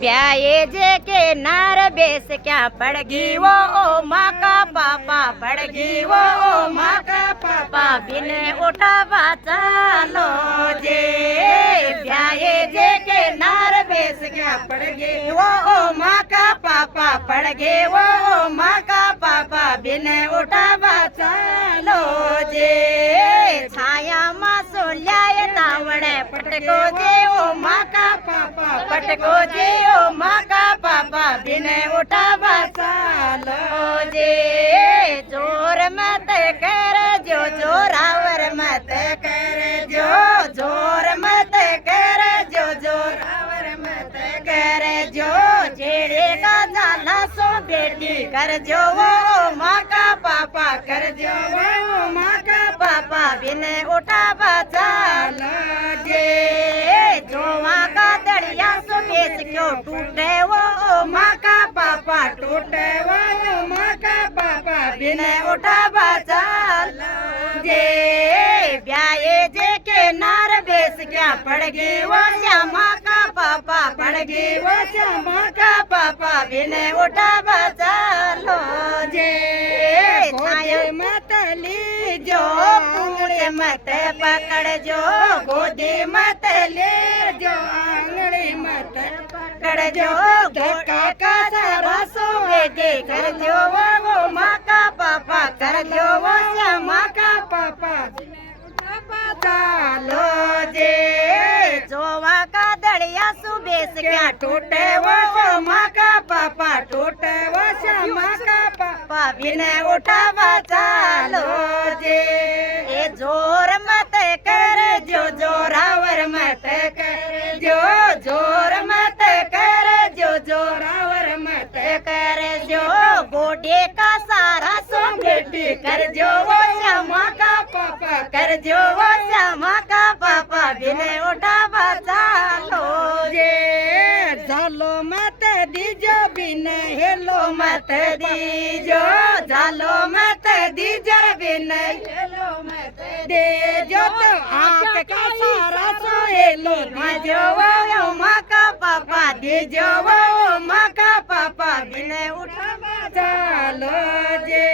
प्याये जे के नार बेस क्या पड़गी वो ओ माँ का पापा पड़गी वो ओ माँ का पापा बिने उठावा चालो जे प्याये जे के नार बेस क्या पड़गी वो ओ माँ का पापा पड़गे वो ओ माँ का पापा बिने उठावा चालो जे छाया माँ सोल्याय तावड़े पटको जे ओ माँ का पापा पटको जे ओ माँ का पापा बिने उठावा चालो जे जोर मत कर जो जोरावर मत कर जो जोर मत कर जो जोरावर मत कर जो जेड़े का जाला सो बेटी कर जो वो माँ का पापा कर जो वो माँ का पापा बिने उठावा चालो जे जोवा का दड़िया सो बेच क्यों टूटे वो माँ का पापा टूटे वो माँ का पापा बिने उठावा चालो जे ब्याये जे के नार बेस क्या पड़गी वो श्यामा का पापा पड़गी वो श्यामा का पापा बिने उठावा चालो जे छाये मत लीजो पूरे मत पकड़ जो गोदी मत ले जो आंगड़ी मत पकड़ जो धक्का का सारा सोए दे कर जो वो माँ का पापा कर जो वो श्यामा का पापा चालो जे जोवा का दड़िया सुबेस क्या टूटे वो माँ का पापा टूटे वो श्यामा का पापा बिने उठावा चालो जे ए जोर मत कर जो जोरावर मत कर जो जोर मत कर जो जोरावर मत कर जो गोडे का सारा सो बेटी कर जो वो श्यामा का पापा कर जो वो श्यामा का पापा बिने उठावा चालो जे झालो मत दीजो बिने हेलो मत दीजो झालो मत दीजो बिने हेलो मत दे जो तो आँख का सारा सो हेलो दीजो वो माँ का पापा दीजो वो माँ का पापा बिने उठावा चालो जे